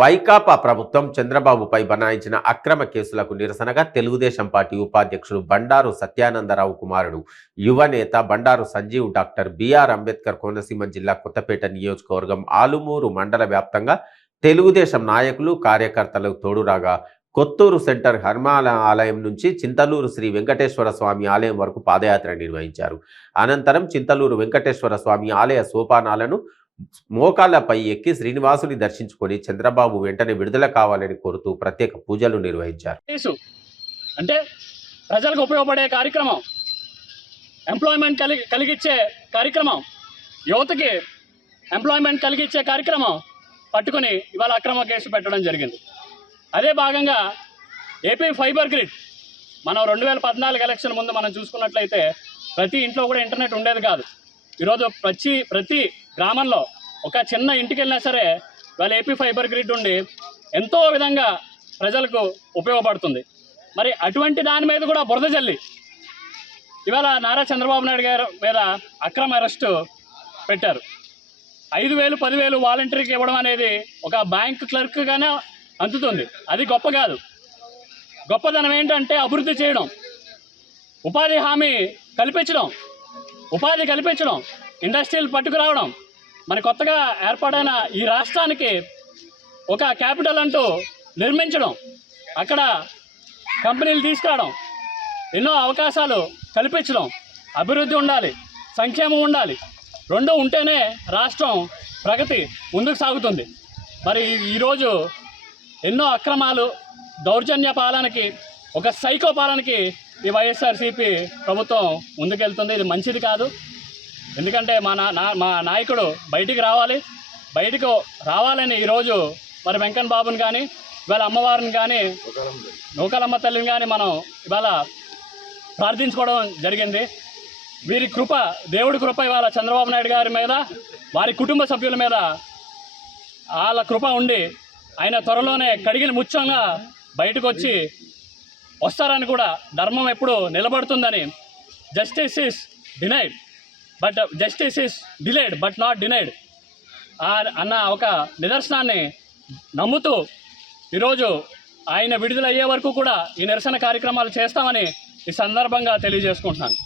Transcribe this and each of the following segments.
వైకాపా ప్రభుత్వం చంద్రబాబుపై బనాయించిన అక్రమ కేసులకు నిరసనగా తెలుగుదేశం పార్టీ ఉపాధ్యక్షుడు బండారు సత్యానందరావు కుమారుడు యువ నేత బండారు సంజీవ్ డాక్టర్ బిఆర్ అంబేద్కర్ కోనసీమ జిల్లా కొత్తపేట నియోజకవర్గం ఆలుమూరు మండల వ్యాప్తంగా తెలుగుదేశం నాయకులు కార్యకర్తలు తోడురాగా కొత్తూరు సెంటర్ హనుమాన్ ఆలయం నుంచి చింతలూరు శ్రీ వెంకటేశ్వర స్వామి ఆలయం వరకు పాదయాత్ర నిర్వహించారు. అనంతరం చింతలూరు వెంకటేశ్వర స్వామి ఆలయ సోపానాలను మోకాళ్లపై ఎక్కి శ్రీనివాసుని దర్శించుకొని చంద్రబాబు వెంటనే విడుదల కావాలని కోరుతూ ప్రత్యేక పూజలు నిర్వహించారు. అంటే ప్రజలకు ఉపయోగపడే కార్యక్రమం, ఎంప్లాయ్మెంట్ కలిగించే కార్యక్రమం, యువతకి ఎంప్లాయ్మెంట్ కలిగించే కార్యక్రమం పట్టుకుని ఇవాళ అక్రమ కేసు పెట్టడం జరిగింది. అదే భాగంగా ఏపీ ఫైబర్ గ్రిడ్ మనం 2014 ఎలక్షన్ ముందు మనం చూసుకున్నట్లయితే ప్రతి ఇంట్లో కూడా ఇంటర్నెట్ ఉండేది కాదు. ఈరోజు ప్రతి గ్రామంలో ఒక చిన్న ఇంటికి వెళ్ళినా సరే వాళ్ళ ఏపీ ఫైబర్ గ్రిడ్ ఉండి ఎంతో విధంగా ప్రజలకు ఉపయోగపడుతుంది. మరి అటువంటి దాని మీద కూడా బురద జల్లి ఇవాళ నారా చంద్రబాబు నాయుడు గారు మీద అక్రమ అరెస్టు పెట్టారు. 5,000 10,000 వాలంటీర్కి ఇవ్వడం అనేది ఒక బ్యాంక్ క్లర్క్గానే అందుతుంది. అది గొప్ప కాదు. గొప్పదనం ఏంటంటే అభివృద్ధి చేయడం, ఉపాధి హామీ కల్పించడం, ఇండస్ట్రీలు పట్టుకురావడం, మన కొత్తగా ఏర్పడిన ఈ రాష్ట్రానికి ఒక క్యాపిటల్ అంటూ నిర్మించడం, అక్కడ కంపెనీలు తీసుకురావడం, ఎన్నో అవకాశాలు కల్పించడం. అభివృద్ధి ఉండాలి, సంక్షేమం ఉండాలి. రెండు ఉంటేనే రాష్ట్రం ప్రగతి ముందుకు సాగుతుంది. మరి ఈరోజు ఎన్నో అక్రమాలు, దౌర్జన్య పాలనకి, ఒక సైకో పాలనకి ఈ వైఎస్ఆర్సీపీ ప్రభుత్వం ముందుకెళ్తుంది. ఇది మంచిది కాదు. ఎందుకంటే మా నాయకుడు బయటికి రావాలని ఈరోజు మరి వెంకన్న బాబుని కానీ, ఇవాళ అమ్మవారిని కానీ, నూకాలమ్మ తల్లిని కానీ మనం ఇవాళ ప్రార్థించుకోవడం జరిగింది. వీరి కృప, దేవుడి కృప ఇవాళ చంద్రబాబు నాయుడు గారి మీద, వారి కుటుంబ సభ్యుల మీద వాళ్ళ కృప ఉండి ఆయన త్వరలోనే కడిగిన ముత్యంగా బయటకు వస్తారని కూడా, ధర్మం ఎప్పుడు నిలబడుతుందని, justice is delayed but not denied అన్న ఒక నిదర్శనాన్ని నమ్ముతూ ఈరోజు ఆయన విడుదల అయ్యే వరకు కూడా ఈ నిరసన కార్యక్రమాలు చేస్తామని ఈ సందర్భంగా తెలియజేసుకుంటున్నాను.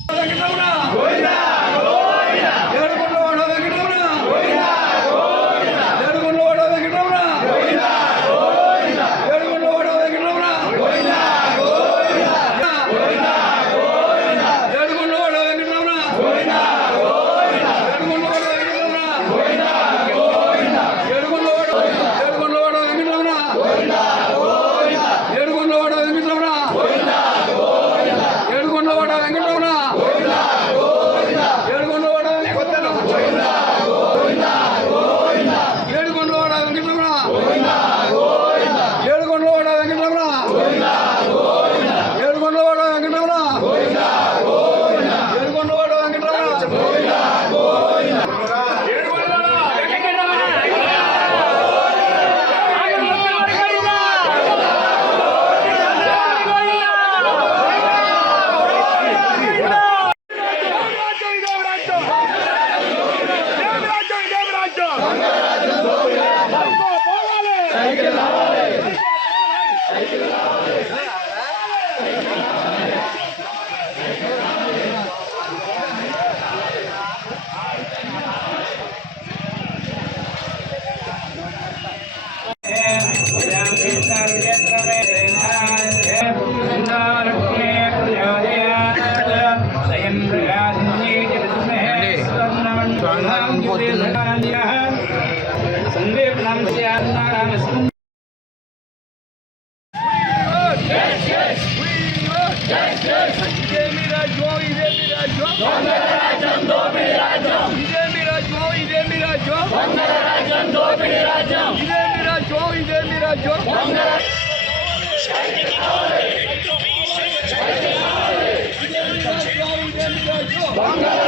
Bangla